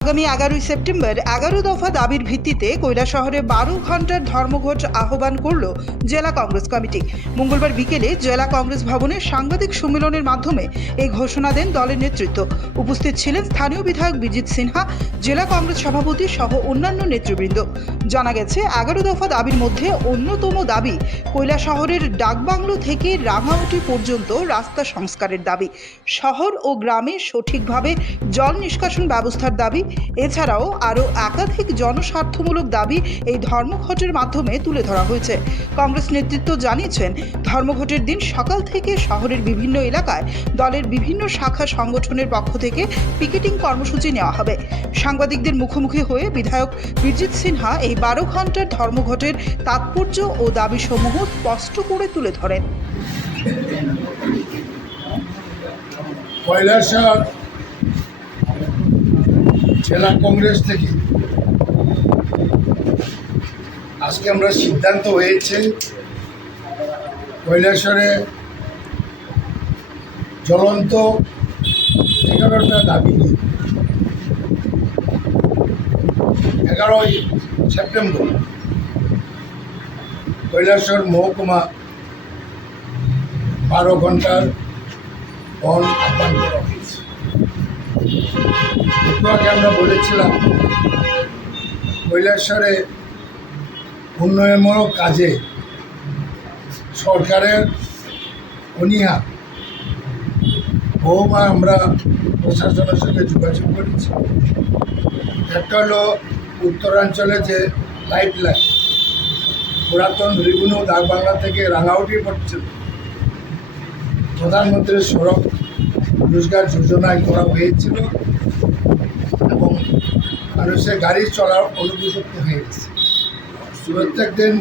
আগামী এগারোই সেপ্টেম্বর এগারো দফা দাবির ভিত্তিতে শহরে বারো ঘণ্টার ধর্মঘট আহ্বান করল জেলা কংগ্রেস কমিটি। মঙ্গলবার বিকেলে জেলা কংগ্রেস ভবনে সাংবাদিক সম্মেলনের মাধ্যমে এই ঘোষণা দেন দলের নেতৃত্ব। উপস্থিত ছিলেন স্থানীয় বিধায়ক বিজিত সিনহা, জেলা কংগ্রেস সভাপতি সহ অন্যান্য নেতৃবৃন্দ। জানা গেছে, এগারো দফা দাবির মধ্যে অন্যতম দাবি শহরের ডাকবাংলো থেকে রাঙাউটি পর্যন্ত রাস্তা সংস্কারের দাবি। শহর ও গ্রামে সঠিকভাবে জল নিষ্কাশন ব্যবস্থার দাবি এছাড়াও আরও একাধিক জনস্বার্থমূলক দাবি এই ধর্মঘটের মাধ্যমে তুলে ধরা হয়েছে। কংগ্রেস নেতৃত্ব জানিয়েছেন, ধর্মঘটের দিন সকাল থেকে শহরের বিভিন্ন এলাকায় দলের বিভিন্ন শাখা সংগঠনের পক্ষ থেকে পিকেটিং কর্মসূচি নেওয়া হবে। সাংবাদিকদের মুখোমুখি হয়ে বিধায়ক বিরজিৎ সিনহা এই বারো ঘণ্টার ধর্মঘটের তাৎপর্য ও দাবিসমূহ স্পষ্ট করে তুলে ধরেন। জেলা কংগ্রেস থেকে। আজকে আমরা সিদ্ধান্ত হয়েছে কৈলাসরে জ্বলন্ত এগারোটা দাবি নিয়ে। এগারোই সেপ্টেম্বর কৈলাসর মহকুমা বারো ঘণ্টার বন আহ্বান করা আগে আমরা বলেছিলাম কৈলাসরে উন্নয়নমূলক কাজে সরকারের অনীহা। বহুবার আমরা প্রশাসনের সঙ্গে যোগাযোগ করেছি। একটা হলো উত্তরাঞ্চলে যে লাইফ লাইন পুরাতন রিগুনো ডাকবাংলা থেকে রাঙাউটি পর্যন্ত প্রধানমন্ত্রীর সড়ক রোজগার যোজনায় করা হয়েছিল। মানুষের গাড়ি চলার অনুপযুক্ত হয়ে গেছে। প্রত্যেক দিন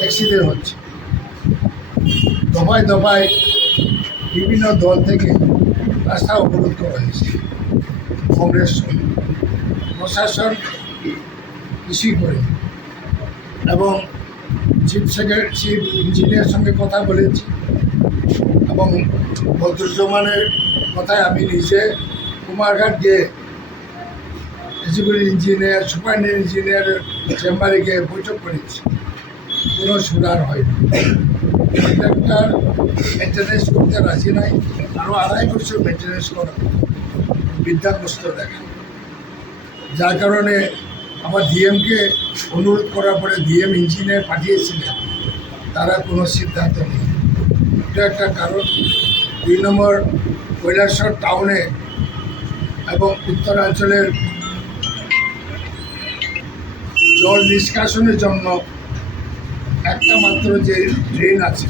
অ্যাক্সিডেন্ট হচ্ছে। দফায় দফায় বিভিন্ন দল থেকে রাস্তা অবরোধ করা হয়েছে। কংগ্রেস প্রশাসন কিছুই করে এবং চিফ সেক্রেটারি চিফ ইঞ্জিনিয়ার সঙ্গে কথা বলেছি। এবং বদরুজ্জামানের কথায় আমি নিজে কুমারঘাট গিয়ে এক্সিকিউটিভ ইঞ্জিনিয়ার সুপারিনটেন্ডেন্ট ইঞ্জিনিয়ারের চেম্বারে গিয়ে বৈঠক করেছি। কোনো সুধার হয়নি। মেনটেন্যান্স করতে রাজি নাই। আরও আড়াই বছর মেনটেন্যান্স করা বিদ্যাগ্রস্ত দেখা যার কারণে আমার ডিএমকে অনুরোধ করার পরে ডিএম ইঞ্জিনিয়ার পাঠিয়েছিলেন। তারা কোনো সিদ্ধান্ত নেই এটা একটা কারণ। দুই নম্বর, কৈলাসর টাউনে এবং উত্তরাঞ্চলের জল নিষ্কাশনের জন্য একটা মাত্র যে ড্রেন আছে,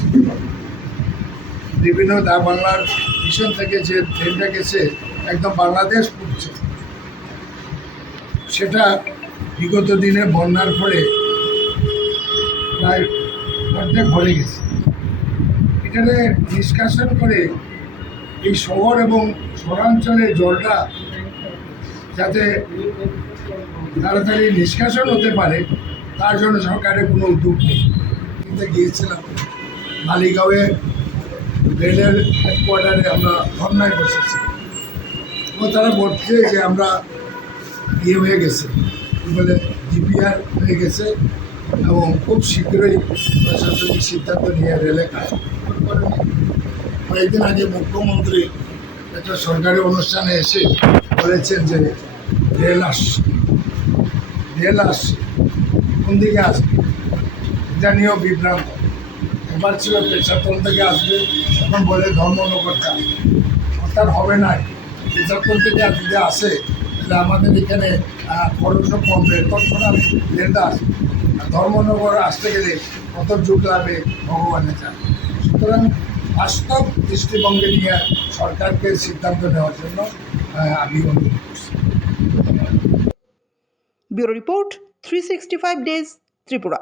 বিভিন্ন দা বাংলার মিশন থেকে যে ট্রেনটা গেছে, একদম বাংলাদেশ পড়ছে। সেটা বিগত দিনে বন্যার ফলে প্রায় অর্ধেক ভরে গেছে। এখানে নিষ্কাশন করে এই শহর এবং শহরাঞ্চলের জলটা যাতে তাড়াতাড়ি নিষ্কাশন হতে পারে, তার জন্য সরকারের কোনো উদ্যোগ নেই। কিন্তু গিয়েছিলাম, মালিগাঁওয়ে রেলের হেডকোয়ার্টারে আমরা ধর্নায় বসেছি। এবং তারা বলছে যে আমরা ইয়ে হয়ে গেছে বলে ডিপিআর হয়ে গেছে এবং খুব শীঘ্রই প্রশাসনিক সিদ্ধান্ত নিয়ে রেলে কাজ কয়েকদিন আগে মুখ্যমন্ত্রী একটা সরকারি অনুষ্ঠানে এসে বলেছেন যে রেল আসছে। রেল আসছে। কোন দিকে আসবে? এটা নিয়েও বিভ্রান্ত। এবার ছিল পেশাতল থেকে আসবে। এখন বলে ধর্মনগরতে আসবে অর্থাৎ হবে না। পেশাতল থেকে যদি আসে, তাহলে আমাদের এখানে খরচও কমবে তৎক্ষণাৎ রেলটা আসবে। ধর্মনগর আসতে গেলে কত যুগ লাগবে, ভগবানের জানে সুতরাং বাস্তব দৃষ্টিভঙ্গি নিয়ে সরকারকে সিদ্ধান্ত নেওয়ার জন্য আমি অনুরোধ করছি। Bureau report three sixty five days Tripura.